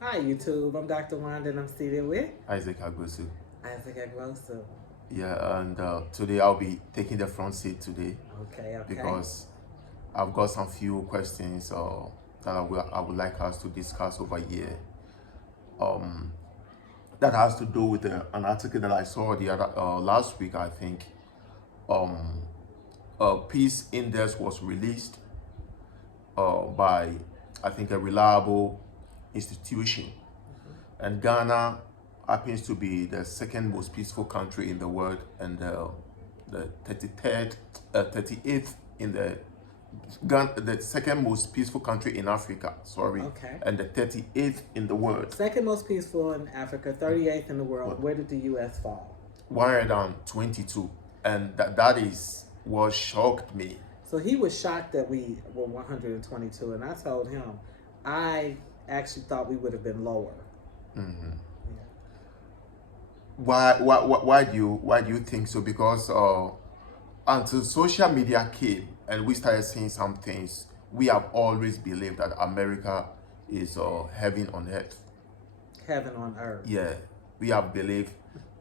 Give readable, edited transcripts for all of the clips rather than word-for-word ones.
Hi YouTube, I'm Dr. Wanda and I'm seated with Isaac Agosu. Isaac Agrosu. Yeah, and today I'll be taking the front seat today Okay. because I've got some few questions that I would like us to discuss over here. Um, that has to do with an article that I saw the other last week. I think um, a peace index was released by I think a reliable institution, and Ghana happens to be the second most peaceful country in the world and the 33rd, 38th in the second most peaceful country in Africa, sorry, Okay. and the 38th in the world. Second most peaceful in Africa, 38th in the world. What? Where did the US fall? 122, and that is what shocked me. So he was shocked that we were 122, and I told him I actually thought we would have been lower. Mhm. Yeah. Why do you think so? Because until social media came and we started seeing some things, we have always believed that America is heaven on earth. Heaven on earth. Yeah, we have believed,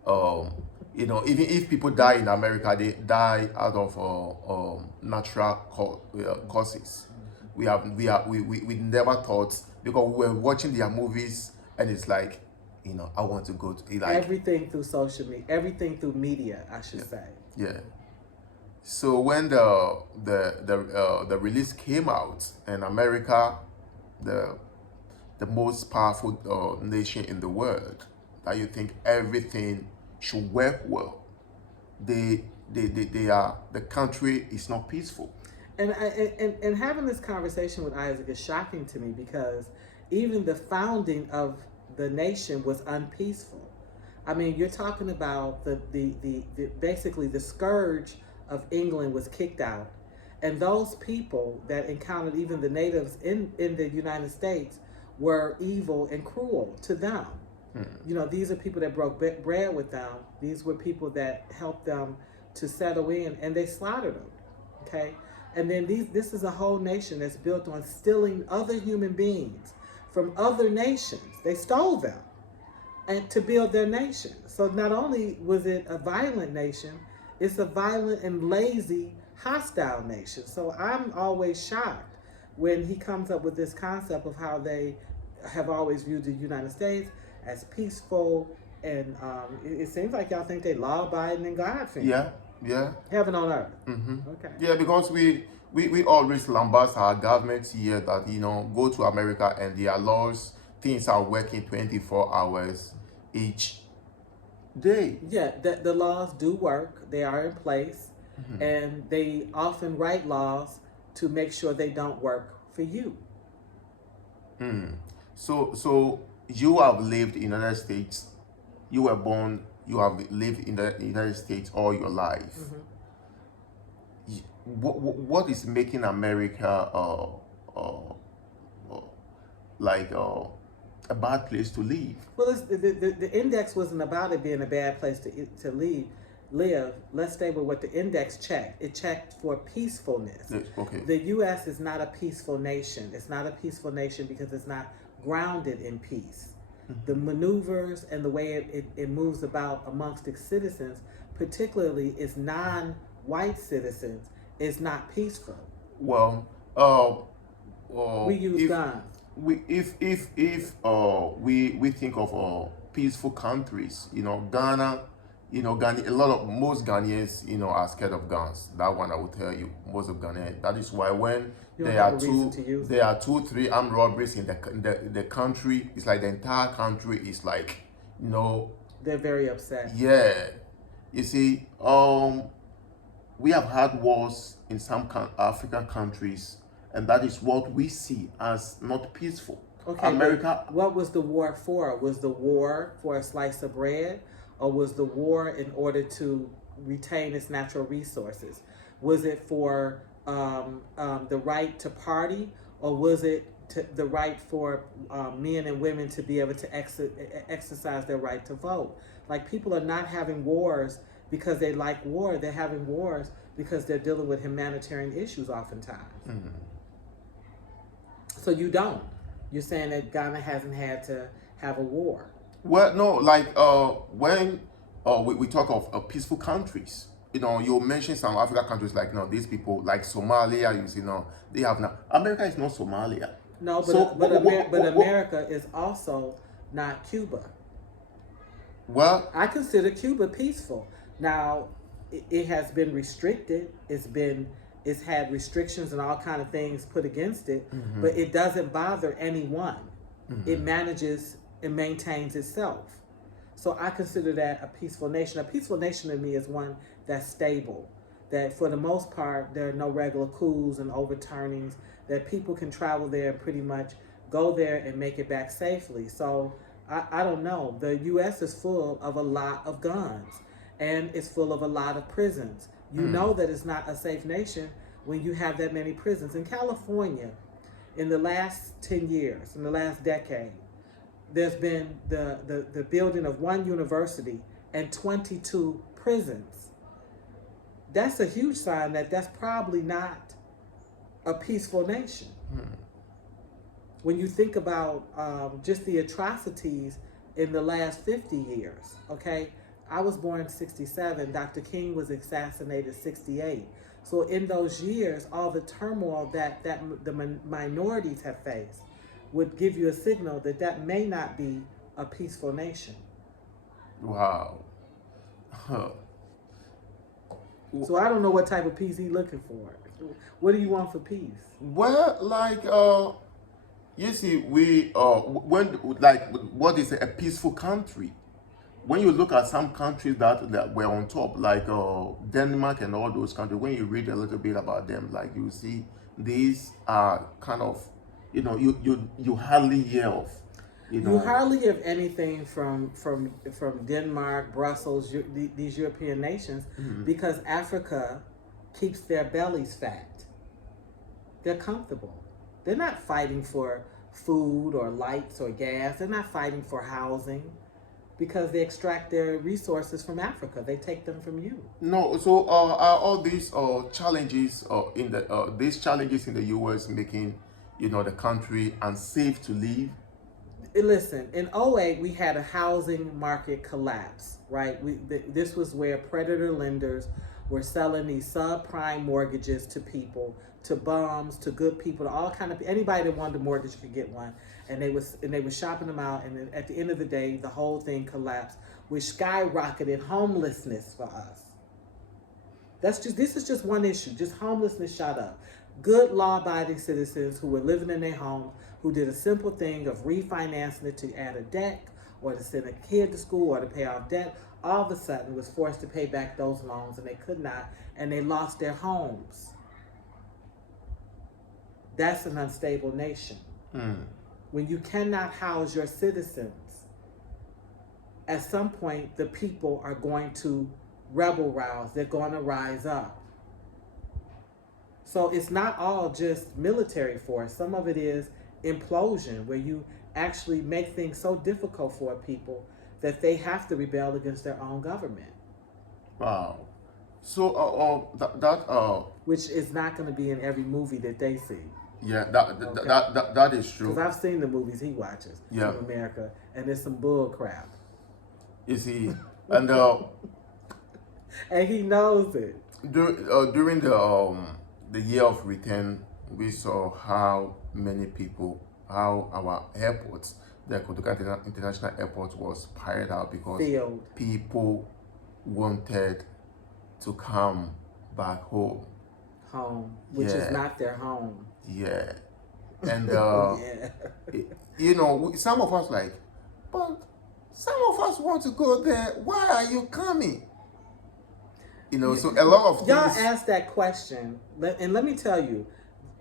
um, even if people die in America, they die out of natural causes. We never thought, because we were watching their movies and it's like, I want to go to like. Everything through social media, everything through media, I Yeah, should say. yeah. So when the release came out in America, the the most powerful nation in the world, that you think everything should work well, they are the country is not peaceful. And having this conversation with Isaac is shocking to me because even the founding of the nation was unpeaceful. I mean, you're talking about the basically the scourge of England was kicked out, and those people that encountered even the natives in the United States were evil and cruel to them. These are people that broke bread with them. These were people that helped them to settle in, and they slaughtered them. Okay, and then this is a whole nation that's built on stealing other human beings from other nations. They stole them and to build their nation. So not only was it a violent nation, it's a violent and lazy, hostile nation. So I'm always shocked when he comes up with this concept of how they have always viewed the United States as peaceful, and it seems like y'all think they law-abiding and God-fearing. Yeah, yeah. Heaven on earth. Mm-hmm. Okay. Yeah, because we always lambast our government here that go to America and their laws, things are working 24 hours each day. Yeah, the laws do work. They are in place, Mm-hmm. and they often write laws to make sure they don't work for you. Mm. So you have lived in the United States. You were born. You have lived in the United States all your life. What is making America uh, like a bad place to live? Well, the index wasn't about it being a bad place to live. Let's stay with what the index checked. It checked for peacefulness. Yes, okay. The U.S. is not a peaceful nation. It's not a peaceful nation because it's not grounded in peace. The maneuvers and the way it moves about amongst its citizens, particularly its non-white citizens, is not peaceful. Well, We use if guns. we think of peaceful countries, Ghana, Ghana, a lot of most Ghanaians, are scared of guns. That one I will tell you, most of Ghanaians. That is why when You don't there have are a reason to use there are 2, 3 armed robberies in the country, it's like the entire country is like, They're very upset. yeah. You see, we have had wars in some African countries, and that is what we see as not peaceful. Okay, America, what was the war for? Was the war for a slice of bread, or was the war in order to retain its natural resources? Was it for the right to party, or was it the right for men and women to be able to exercise their right to vote? Like, people are not having wars because they like war. They're having wars because they're dealing with humanitarian issues oftentimes. So you don't. You're saying that Ghana hasn't had to have a war. Well, no, like when we talk of peaceful countries, you mention some African countries like these people like Somalia. They have now. America is not Somalia. No, So but America is also not Cuba. well, I consider Cuba peaceful. Now, it has been restricted. It's had restrictions and all kind of things put against it, but it doesn't bother anyone. It manages and maintains itself. So I consider that a peaceful nation. A peaceful nation to me is one that's stable. That for the most part there are no regular coups and overturnings. That people can travel there and pretty much go there and make it back safely. So I don't know. The U.S. is full of a lot of guns, and it's full of a lot of prisons. You know that it's not a safe nation when you have that many prisons. In California, in the last 10 years, in the last decade, there's been the building of one university and 22 prisons. That's a huge sign that that's probably not a peaceful nation. When you think about just the atrocities in the last 50 years, okay? I was born in 67. Dr. King was assassinated 68. So in those years, all the turmoil that the minorities have faced would give you a signal that that may not be a peaceful nation. wow. Huh. So I don't know what type of peace he's looking for. What do you want for peace? Well, like you see, we when like what is a peaceful country? When you look at some countries that were on top, like Denmark and all those countries, when you read a little bit about them, like you see these are kind of, you hardly hear of, You hardly hear anything from Denmark, Brussels, these European nations, because Africa keeps their bellies fat. They're comfortable. They're not fighting for food or lights or gas. They're not fighting for housing because they extract their resources from Africa. They take them from you. No, so are all these challenges in these challenges in the U.S. making the country unsafe to live? Listen, in '08 we had a housing market collapse, right? This was where predator lenders were selling these subprime mortgages to people, to bums, to good people, to all kind of anybody that wanted a mortgage could get one, and they were shopping them out, and then at the end of the day, the whole thing collapsed, which skyrocketed homelessness for us. This is just one issue. Just homelessness shot up. Good law-abiding citizens who were living in their homes, who did a simple thing of refinancing it to add a deck or to send a kid to school or to pay off debt, all of a sudden was forced to pay back those loans, and they could not, and they lost their homes. That's an unstable nation. When you cannot house your citizens, at some point the people are going to rebel rouse. They're going to rise up. So it's not all just military force. Some of it is implosion, where you actually make things so difficult for people that they have to rebel against their own government. Wow. So which is not going to be in every movie that they see. Yeah, that is true. Because I've seen the movies he watches from America, and there's some bull crap. You see, and and he knows it. During the year of return, we saw how our airports, the Kotoka International Airport, was pirated out because people wanted to come back home, which is not their home. Yeah, and some of us but some of us want to go there. Why are you coming? So a lot of things. Y'all ask that question, and let me tell you,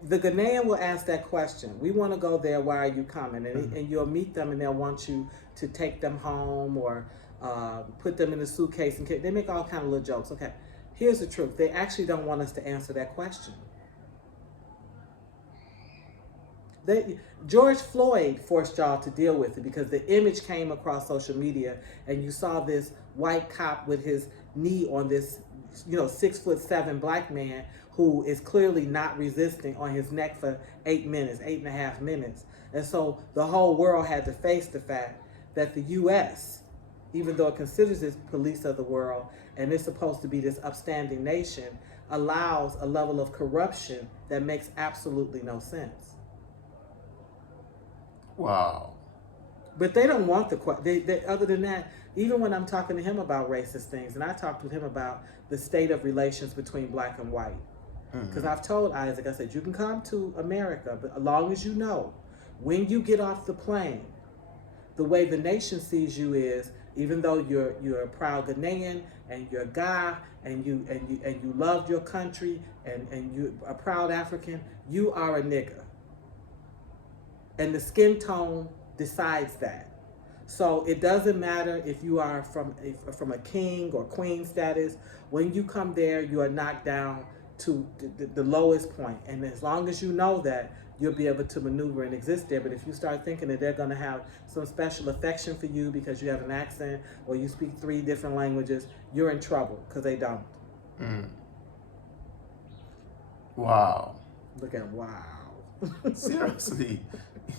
the Ghanaian will ask that question. We want to go there. Why are you coming? And you'll meet them, and they'll want you to take them home or put them in a suitcase. And they make all kind of little jokes. Okay, here's the truth. They actually don't want us to answer that question. George Floyd forced y'all to deal with it because the image came across social media, and you saw this white cop with his knee on this 6'7" black man who is clearly not resisting on his neck for 8 minutes, 8.5 minutes. And so the whole world had to face the fact that the U.S., even though it considers its police of the world and it's supposed to be this upstanding nation, allows a level of corruption that makes absolutely no sense. Wow. But they don't want they other than that, even when I'm talking to him about racist things, and I talked with him about the state of relations between black and white. Because I've told Isaac, I said, you can come to America, but as long as you know, when you get off the plane, the way the nation sees you is, even though you're a proud Ghanaian and you're a guy and you love your country and you're a proud African, you are a nigger. And the skin tone decides that. So it doesn't matter if you are from a king or queen status. When you come there, you are knocked down to the lowest point. And as long as you know that, you'll be able to maneuver and exist there. But if you start thinking that they're going to have some special affection for you because you have an accent or you speak 3 different languages, you're in trouble, because they don't. Wow. Look at wow. Seriously.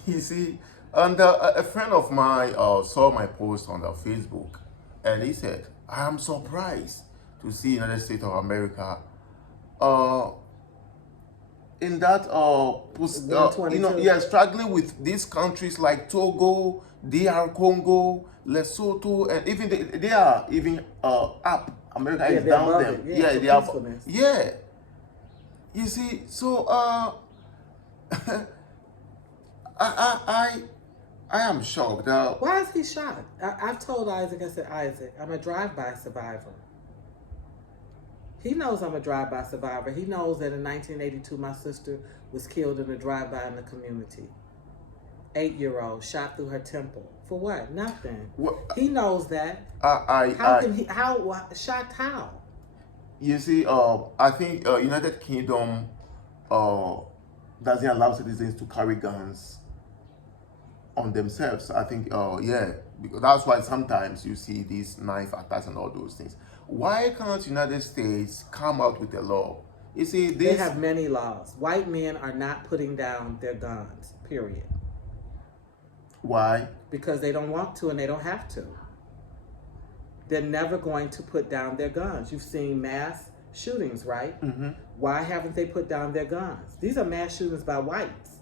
You see, and a friend of mine saw my post on the Facebook, and he said, I am surprised to see United States of America in that struggling with these countries like Togo, DR Congo, Lesotho, and even they are even up. America is down them. They are. Yeah. You see, so I am shocked. Why is he shocked? I've told Isaac, I said, Isaac, I'm a drive-by survivor. He knows I'm a drive-by survivor. He knows that in 1982, my sister was killed in a drive-by in the community. 8-year-old shot through her temple. For what? Nothing. He knows that. Shocked how? You see, I think United Kingdom doesn't allow citizens to carry guns on themselves. I think, because that's why sometimes you see these knife attacks and all those things. Why can't United States come out with a law? You see, they have many laws. White men are not putting down their guns, period. Why? Because they don't want to and they don't have to. They're never going to put down their guns. You've seen mass shootings, right? Why haven't they put down their guns? These are mass shootings by whites,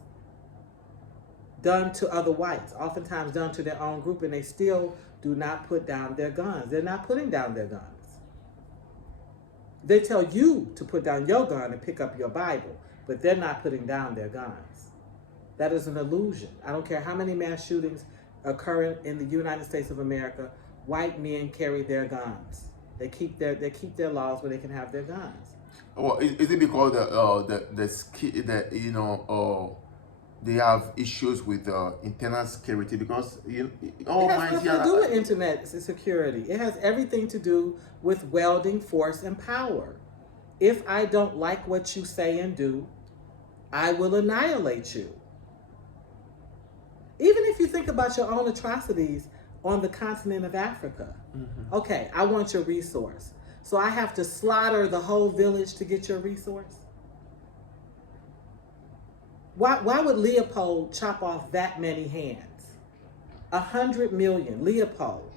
done to other whites, oftentimes done to their own group, and they still do not put down their guns. They're not putting down their guns. They tell you to put down your gun and pick up your Bible, but they're not putting down their guns. That is an illusion. I don't care how many mass shootings occur in the United States of America. White men carry their guns. They keep their laws where they can have their guns. Well, is it because they have issues with internal security? Because it has nothing to do with internet security. It has everything to do with welding force and power. If I don't like what you say and do, I will annihilate you. Even if you think about your own atrocities on the continent of Africa. Okay, I want your resource. So I have to slaughter the whole village to get your resource? Why would Leopold chop off that many hands? 100 million. Leopold.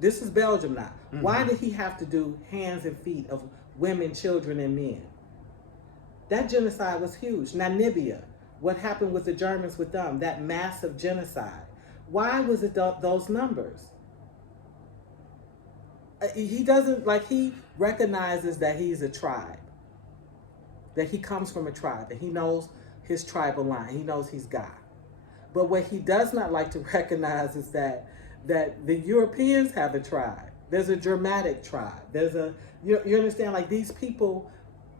This is Belgium now. Why did he have to do hands and feet of women, children, and men? That genocide was huge. Namibia. What happened with the Germans with them? That massive genocide. Why was it those numbers? He doesn't, he recognizes that he's a tribe, that he comes from a tribe, and he knows his tribal line. He knows he's God. But what he does not like to recognize is that the Europeans have a tribe. There's a Germanic tribe. You understand, these people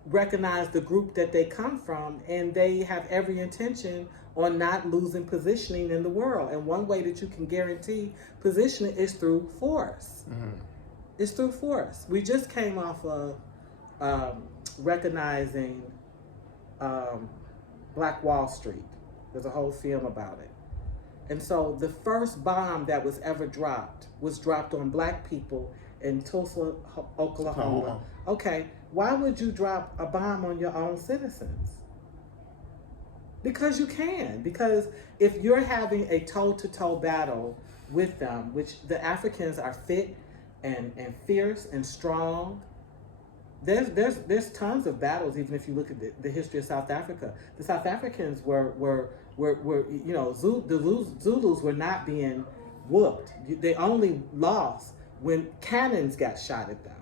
recognize the group that they come from, and they have every intention on not losing positioning in the world. And one way that you can guarantee positioning is through force. It's through force. We just came off of recognizing Black Wall Street. There's a whole film about it. And so the first bomb that was ever dropped was dropped on black people in Tulsa, Oklahoma. Okay, why would you drop a bomb on your own citizens? Because you can. Because if you're having a toe-to-toe battle with them, which the Africans are fit and fierce and strong, there's tons of battles. Even if you look at the history of South Africa, the South Africans were the Zulus were not being whooped. They only lost when cannons got shot at them.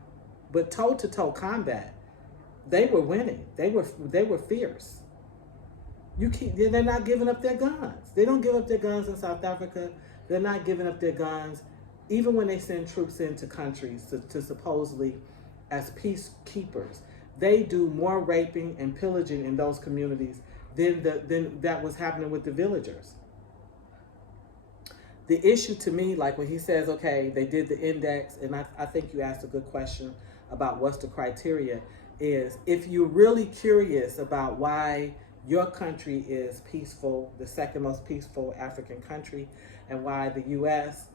But toe to toe combat, they were winning. They were fierce. They're not giving up their guns. They don't give up their guns in South Africa. They're not giving up their guns, even when they send troops into countries to supposedly as peacekeepers. They do more raping and pillaging in those communities than that was happening with the villagers. The issue to me, like when he says, okay, they did the index, and I think you asked a good question about what's the criteria, is if you're really curious about why your country is peaceful, the second most peaceful African country, and why the U.S.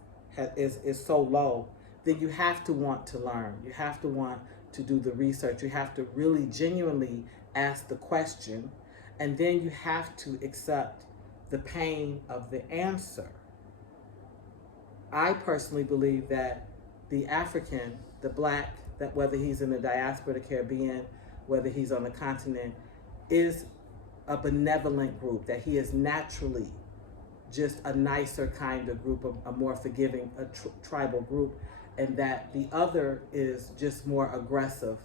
is so low, then you have to want to learn. You have to want to do the research. You have to really genuinely ask the question, and then you have to accept the pain of the answer. I personally believe that the African, the black, that whether he's in the diaspora, the Caribbean, whether he's on the continent, is a benevolent group, that he is naturally just a nicer kind of group, a more forgiving, tribal group, and that the other is just more aggressive,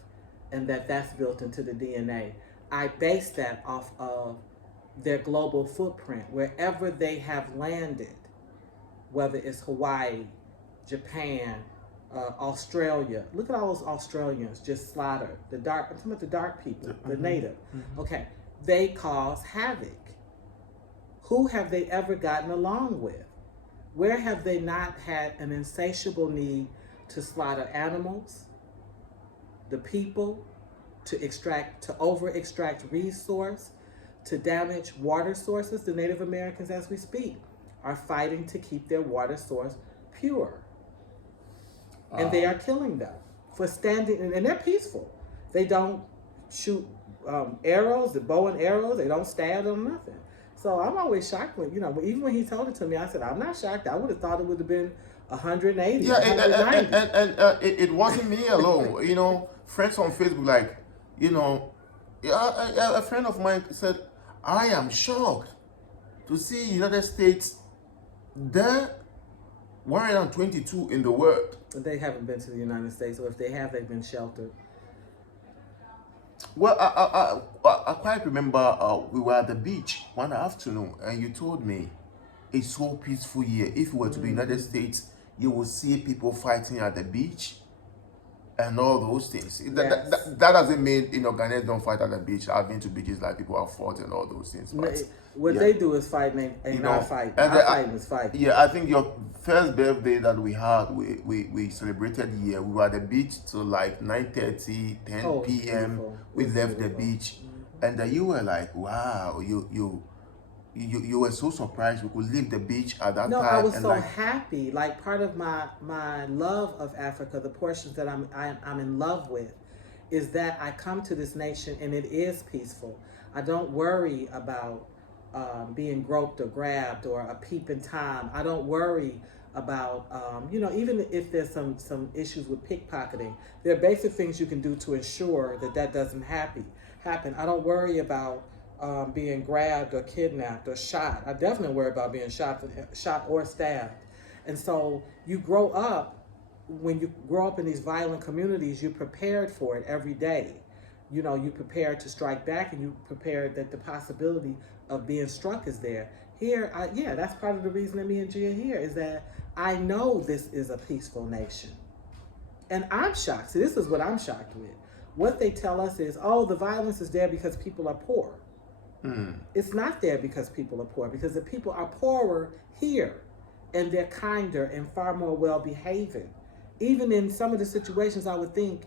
and that's built into the DNA. I base that off of their global footprint, wherever they have landed, whether it's Hawaii, Japan, Australia. Look at all those Australians just slaughtered. I'm talking about the dark people, the native. Okay, they cause havoc. Who have they ever gotten along with? Where have they not had an insatiable need to slaughter animals, the people, to over-extract resource, to damage water sources? The Native Americans, as we speak, are fighting to keep their water source pure. And they are killing them for standing, and they're peaceful. They don't shoot arrows, the bow and arrows, they don't stab them, nothing. So I'm always shocked when, even when he told it to me, I said, I'm not shocked. I would have thought it would have been 180, Yeah, 190. and it wasn't me alone. Friends on Facebook, like, a friend of mine said, I am shocked to see United States there 122 in the world. They haven't been to the United States, or if they have, they've been sheltered. Well, I quite remember we were at the beach one afternoon, and you told me it's so peaceful here. If you were to the United States, you will see people fighting at the beach and all those things. Yes. That doesn't mean Ghanaians don't fight at the beach. I've been to beaches like people have fought and all those things. But what they do is fight, and not fight. Not fighting is fight. Yeah, I think your first birthday that we had, we celebrated here. We were at the beach till like 9:30, 10 p.m. We left the beach, and you were like, "Wow, you were so surprised we could leave the beach at that time." No, I was so happy. Like, part of my love of Africa, the portions that I'm in love with, is that I come to this nation and it is peaceful. I don't worry about being groped or grabbed or a peep in time. I don't worry about even if there's some issues with pickpocketing, there are basic things you can do to ensure that doesn't happen. I don't worry about being grabbed or kidnapped or shot. I definitely worry about being shot or stabbed. And so when you grow up in these violent communities, you're prepared for it every day. You prepare to strike back, and you prepare that the possibility of being struck is there. Here, that's part of the reason that me and Gia are here, is that I know this is a peaceful nation. And I'm shocked. See, this is what I'm shocked with. What they tell us is, the violence is there because people are poor. It's not there because people are poor, because the people are poorer here, and they're kinder and far more well-behaving. Even in some of the situations, I would think,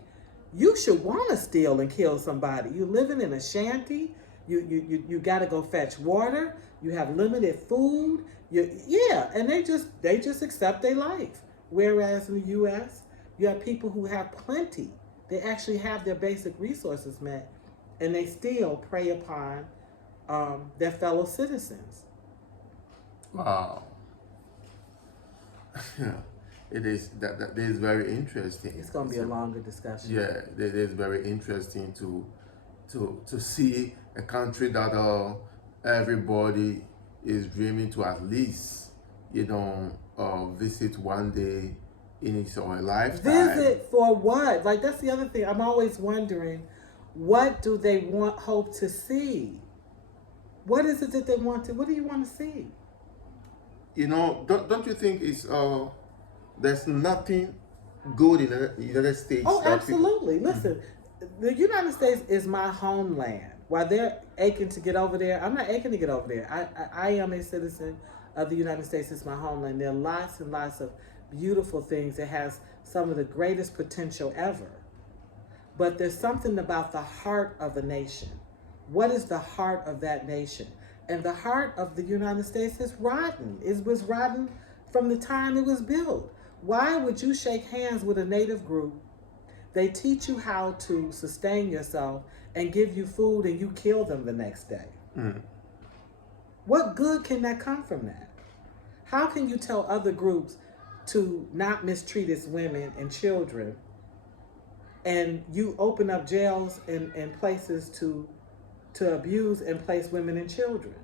you should want to steal and kill somebody. You're living in a shanty. You got to go fetch water. You have limited food. And they just accept their life. Whereas in the U.S., you have people who have plenty. They actually have their basic resources met, and they still prey upon their fellow citizens. Wow. It is that is very interesting. It's going to be a longer discussion. Yeah, it is very interesting to see a country that everybody is dreaming to at least visit one day in his or her lifetime. Visit for what? Like, that's the other thing. I'm always wondering, what do they hope to see? What is it that they want to? What do you want to see? Don't you think it's there's nothing good in the United States? Oh, absolutely. Listen, the United States is my homeland. While they're aching to get over there, I'm not aching to get over there. I am a citizen of the United States. It's my homeland. There are lots and lots of beautiful things. It has some of the greatest potential ever. But there's something about the heart of a nation. What is the heart of that nation? And the heart of the United States is rotten. It was rotten from the time it was built. Why would you shake hands with a native group? They teach you how to sustain yourself and give you food, and you kill them the next day. What good can that come from that? How can you tell other groups to not mistreat its women and children, and you open up jails and places to abuse and place women and children?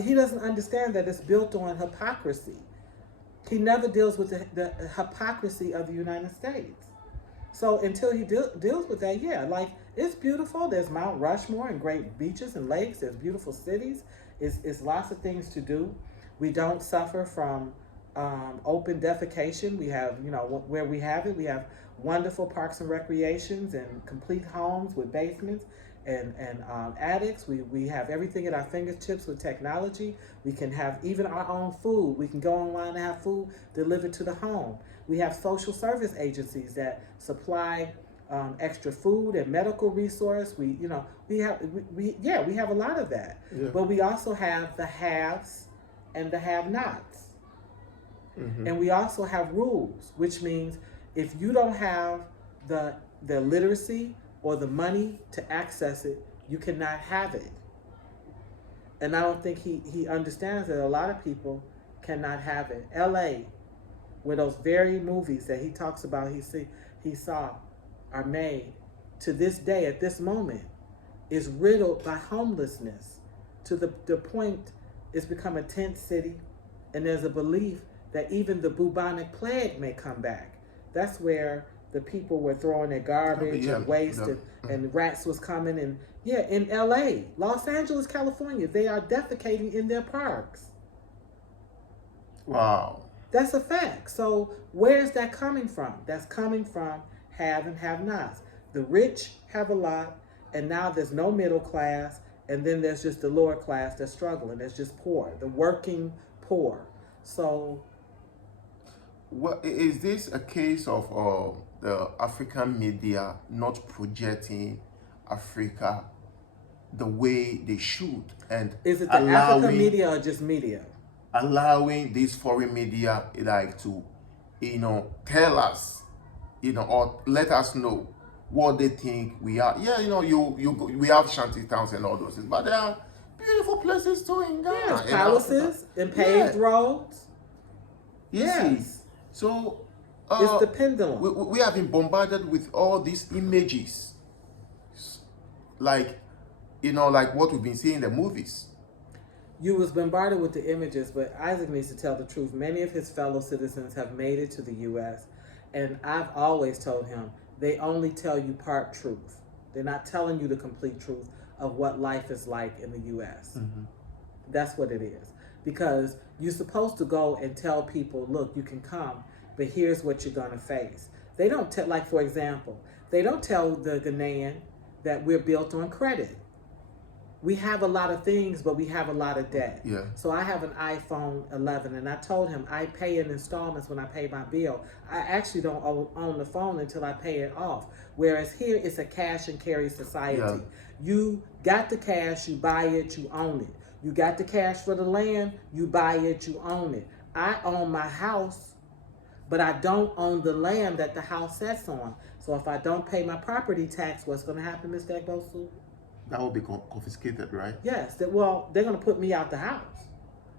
He doesn't understand that it's built on hypocrisy. He never deals with the hypocrisy of the United States. So until he deals with that, yeah, like, it's beautiful. There's Mount Rushmore and great beaches and lakes. There's beautiful cities. It's lots of things to do. We don't suffer from open defecation. We have, where we have it, we have wonderful parks and recreations and complete homes with basements and attics. We have everything at our fingertips with technology. We can have even our own food. We can go online and have food delivered to the home. We have social service agencies that supply extra food and medical resource. We have a lot of that. Yeah. But we also have the haves and the have-nots. And we also have rules, which means if you don't have the literacy or the money to access it, you cannot have it. And I don't think he understands that a lot of people cannot have it. LA, where those very movies that he talks about he saw are made, to this day, at this moment, is riddled by homelessness to the point it's become a tent city, and there's a belief that even the bubonic plague may come back. That's where the people were throwing their garbage and waste, and rats was coming. And in LA, Los Angeles, California, they are defecating in their parks. Wow. That's a fact. So where's that coming from? That's coming from have and have-nots. The rich have a lot, and now there's no middle class, and then there's just the lower class that's struggling. There's just poor, the working poor. So is this a case of the African media not projecting Africa the way they should, and is it the African media or just media? Allowing these foreign media to tell us or let us know what they think we are. We have shanty towns and all those things, but there are beautiful places too in Ghana. Yes, palaces and paved roads. Yes. So it's the pendulum. We have been bombarded with all these images, like what we've been seeing in the movies. You was bombarded with the images, but Isaac needs to tell the truth. Many of his fellow citizens have made it to the U.S., and I've always told him they only tell you part truth. They're not telling you the complete truth of what life is like in the U.S. That's what it is. Because you're supposed to go and tell people, look, you can come, but here's what you're going to face. They don't tell, like, for example, they don't tell the Ghanaian that we're built on credit. We have a lot of things, but we have a lot of debt. Yeah. So I have an iPhone 11, and I told him I pay in installments when I pay my bill. I actually don't own the phone until I pay it off. Whereas here, it's a cash and carry society. Yeah. You got the cash, you buy it, you own it. You got the cash for the land, you buy it, you own it. I own my house, but I don't own the land that the house sits on. So if I don't pay my property tax, what's going to happen, Mr. Egbosu? That will be confiscated, right? Yes. Well, they're going to put me out the house.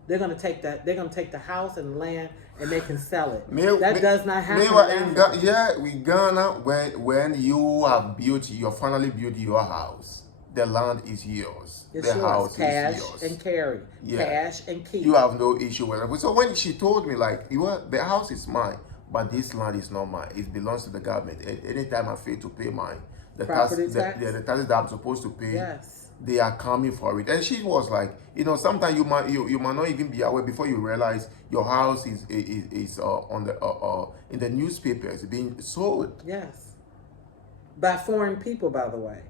They're going to take that. They're going to take the house and the land, and they can sell it. That does not happen in Africa. We Ghana, when you have built, you finally built your house, the land is yours. It's the yours. house Cash is yours. and carry. Yeah. Cash and keep. You have no issue with it. So when she told me, like, the house is mine, but this land is not mine. It belongs to the government. Anytime I fail to pay mine, the taxes that I'm supposed to pay, yes, they are coming for it. And she was like, sometimes you might not even be aware before you realize your house is on the in the newspapers being sold. Yes, by foreign people, by the way.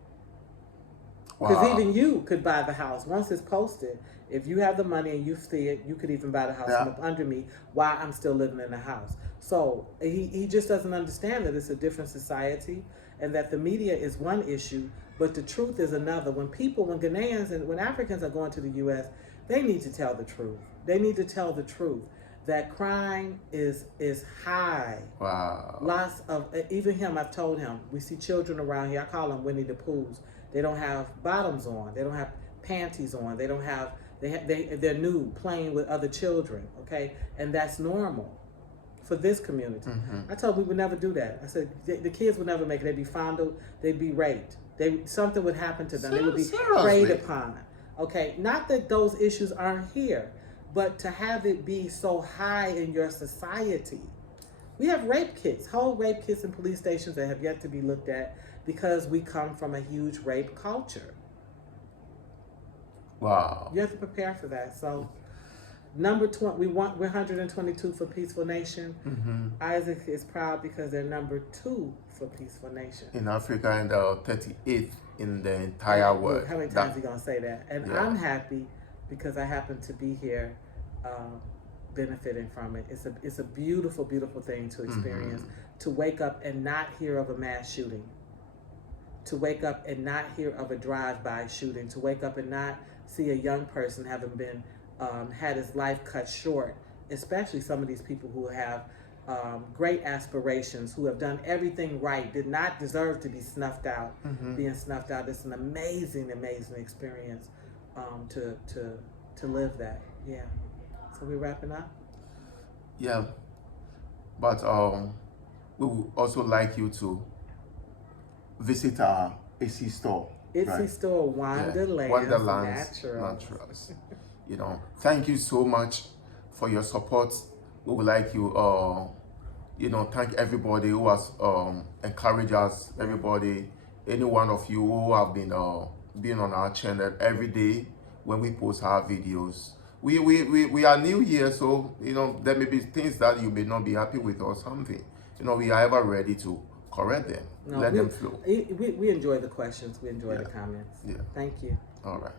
Because even you could buy the house once it's posted. If you have the money and you see it, you could even buy the house from up under me while I'm still living in the house. So he just doesn't understand that it's a different society and that the media is one issue, but the truth is another. When Ghanaians and when Africans are going to the U.S., they need to tell the truth. They need to tell the truth that crime is high. Wow. Lots of, even him, I've told him, we see children around here, I call them Winnie the Poohs. They don't have bottoms on. They don't have panties on. They don't have, they're nude, playing with other children, okay? And that's normal for this community. I told them we would never do that. I said, the kids would never make it. They'd be fondled. They'd be raped. Something would happen to them. They would be preyed upon, okay? Not that those issues aren't here, but to have it be so high in your society. We have rape kits, whole rape kits in police stations that have yet to be looked at because we come from a huge rape culture. Wow. You have to prepare for that. So number 20, we're 122 for Peaceful Nation. Isaac is proud because they're number 2 for Peaceful Nation. In Africa and 38th in the entire world. How many times are you going to say that? And I'm happy because I happen to be here benefiting from it. It's a beautiful, beautiful thing to experience. To wake up and not hear of a mass shooting. To wake up and not hear of a drive-by shooting. To wake up and not see a young person having been had his life cut short. Especially some of these people who have great aspirations, who have done everything right, did not deserve to be snuffed out, being snuffed out. It's an amazing, amazing experience to live that. Yeah. So we're wrapping up? Yeah. But we would also like you to visit our AC store. Etsy store, Wonderland Naturals. Thank you so much for your support. We would like you, thank everybody who has encouraged us, everybody, any one of you who have been being on our channel every day when we post our videos. We are new here, so there may be things that you may not be happy with or something. We are ever ready to correct them. Let them flow. We enjoy the questions. We enjoy the comments. Yeah. Thank you. All right.